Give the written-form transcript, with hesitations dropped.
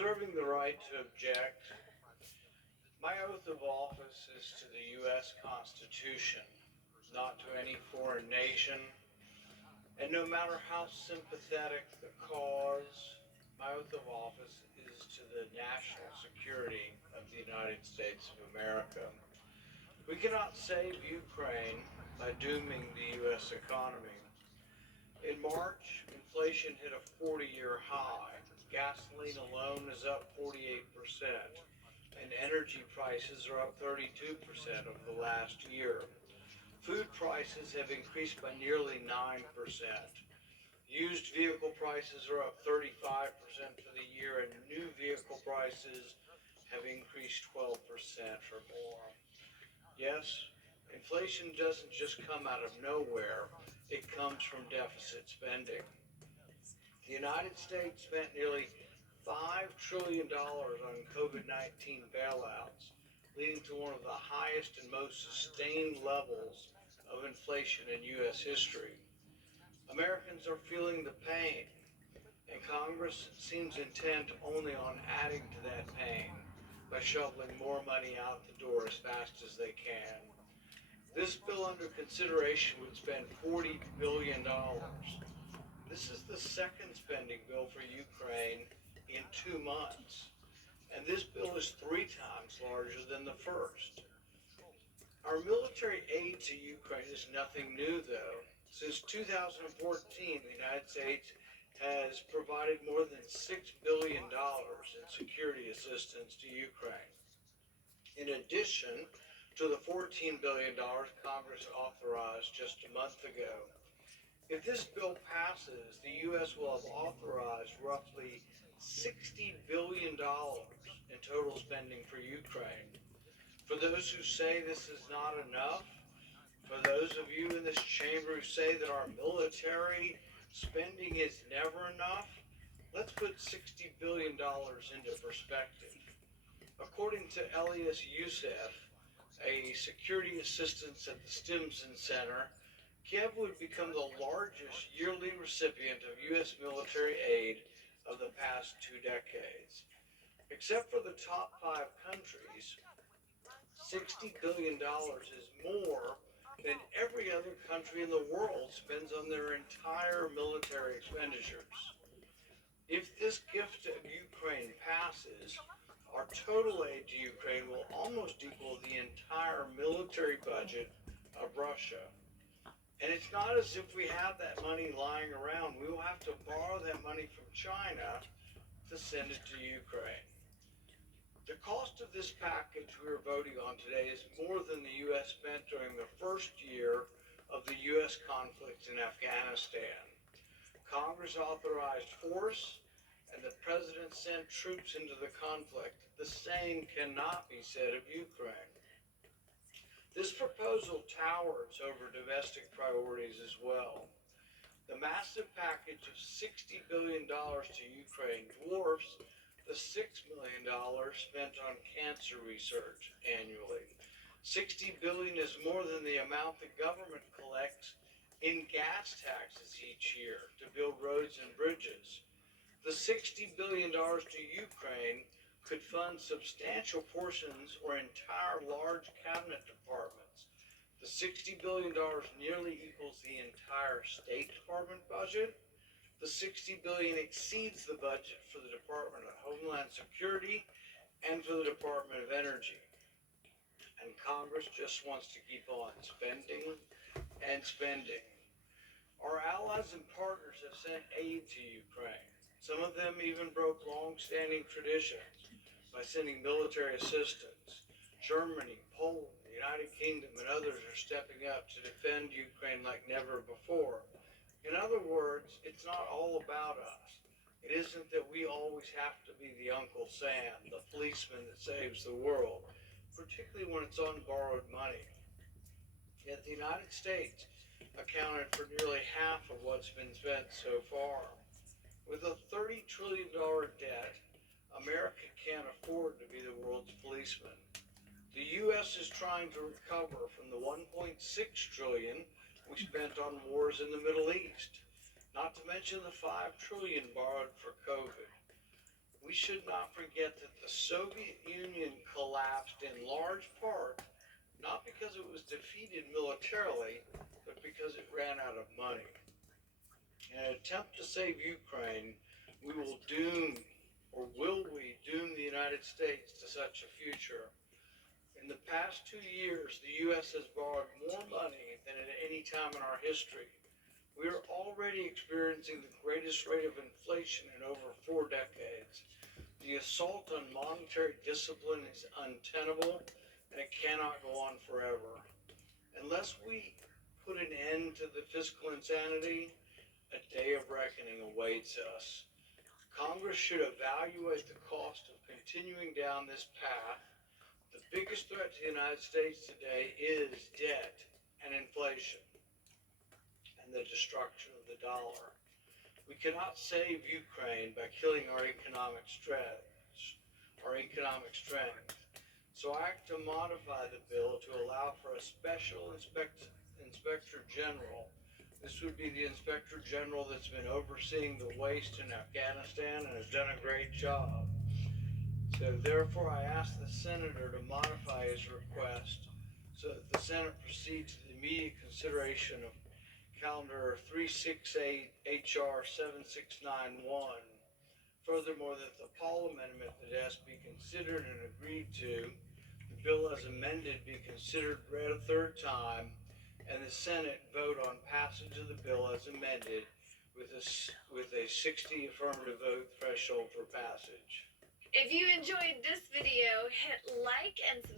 Reserving the right to object, my oath of office is to the U.S. Constitution, not to any foreign nation, and no matter how sympathetic the cause, my oath of office is to the national security of the United States of America. We cannot save Ukraine by dooming the U.S. economy. In March, inflation hit a 40-year high. Gasoline alone is up 48%, and energy prices are up 32% over the last year. Food prices have increased by nearly 9%. Used vehicle prices are up 35% for the year, and new vehicle prices have increased 12% or more. Yes, inflation doesn't just come out of nowhere, it comes from deficit spending. The United States spent nearly $5 trillion on COVID-19 bailouts, leading to one of the highest and most sustained levels of inflation in U.S. history. Americans are feeling the pain, and Congress seems intent only on adding to that pain by shoveling more money out the door as fast as they can. This bill under consideration would spend $40 billion. This is the second spending bill for Ukraine in 2 months, and this bill is 3 times larger than the first. Our military aid to Ukraine is nothing new, though. Since 2014, the United States has provided more than $6 billion in security assistance to Ukraine. In addition to the $14 billion Congress authorized just a month ago. If this bill passes, the U.S. will have authorized roughly $60 billion in total spending for Ukraine. For those who say this is not enough, for those of you in this chamber who say that our military spending is never enough, let's put $60 billion into perspective. According to Elias Youssef, a security assistant at the Stimson Center, Kiev would become the largest yearly recipient of U.S. military aid of the past 2 decades. Except for the top 5 countries, $60 billion is more than every other country in the world spends on their entire military expenditures. If this gift of Ukraine passes, our total aid to Ukraine will almost equal the entire military budget of Russia. And it's not as if we have that money lying around. We will have to borrow that money from China to send it to Ukraine. The cost of this package we are voting on today is more than the U.S. spent during the first year of the U.S. conflict in Afghanistan. Congress authorized force, and the president sent troops into the conflict. The same cannot be said of Ukraine. This proposal towers over domestic priorities as well. The massive package of $60 billion to Ukraine dwarfs the $6 million spent on cancer research annually. $60 billion is more than the amount the government collects in gas taxes each year to build roads and bridges. The $60 billion to Ukraine could fund substantial portions or entire large cabinet departments. The $60 billion nearly equals the entire State Department budget. The $60 billion exceeds the budget for the Department of Homeland Security and for the Department of Energy. And Congress just wants to keep on spending and spending. Our allies and partners have sent aid to Ukraine. Some of them even broke long-standing traditions by sending military assistance. Germany, Poland, the United Kingdom, and others are stepping up to defend Ukraine like never before. In other words, it's not all about us. It isn't that we always have to be the Uncle Sam, the policeman that saves the world, particularly when it's on borrowed money. Yet the United States accounted for nearly half of what's been spent so far. With a $30 trillion debt, America can't afford to be the world's policeman. The U.S. is trying to recover from the $1.6 trillion we spent on wars in the Middle East, not to mention the $5 trillion borrowed for COVID. we should not forget that the Soviet Union collapsed in large part not because it was defeated militarily, but because it ran out of money. In an attempt to save Ukraine, we will doom, or will we doom the United States to such a future? In the past 2 years, the U.S. has borrowed more money than at any time in our history. We are already experiencing the greatest rate of inflation in over 4 decades. The assault on monetary discipline is untenable, and it cannot go on forever. Unless we put an end to the fiscal insanity, a day of reckoning awaits us. Congress should evaluate the cost of continuing down this path. The biggest threat to the United States today is debt and inflation and the destruction of the dollar. We cannot save Ukraine by killing our economic strength. So I act to modify the bill to allow for a special inspector general. This would be the inspector general that's been overseeing the waste in Afghanistan and has done a great job. So therefore I ask the senator to modify his request so that the Senate proceeds to the immediate consideration of Calendar 368 HR 7691. Furthermore, that the Paul Amendment that has to be considered and agreed to, the bill as amended be considered read a third time, and the Senate vote on passage of the bill as amended with a 60 affirmative vote threshold for passage. If you enjoyed this video, hit like and subscribe.